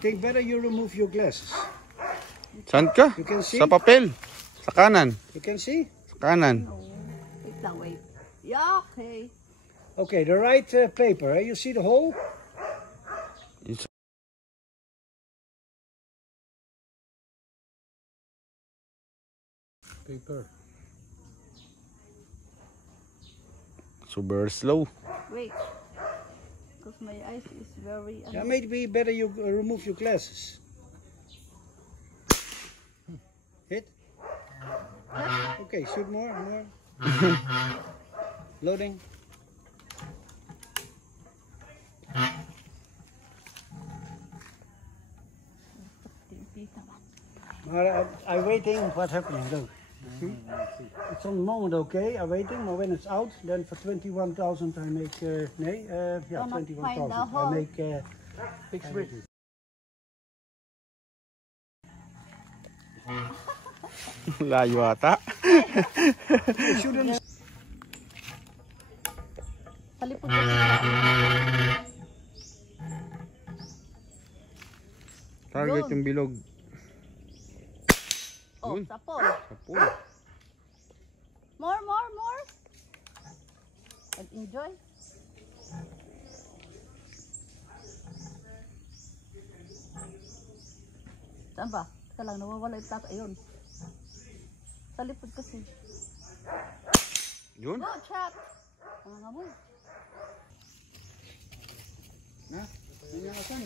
think better you remove your glasses. Saan ka? You can see? Sa papel. Sa kanan. You can see? Sa kanan. No. Wait lang, wait. Yeah, okay. Okay, the right paper. You see the hole? Paper. Super slow. Wait. Because my eyes is very... Yeah, maybe better you remove your glasses. Hit. Okay, shoot more. Loading. I'm waiting. What's happening? Look. See? It's on the moment okay. I'm waiting, but when it's out, then for 21,000 I make. Yeah, 21,000. I make 6 bricks. Layo ata. Shouldn't. Palipod ko. Target yung bilog. Oh, Yun. sapol. Sapul. More. And enjoy. Saan ba? Teka lang, nawawala yung tata. Ayun. Sa lipod kasi. Yun. Go, chat! Mga mo. Na? Yun yung asan.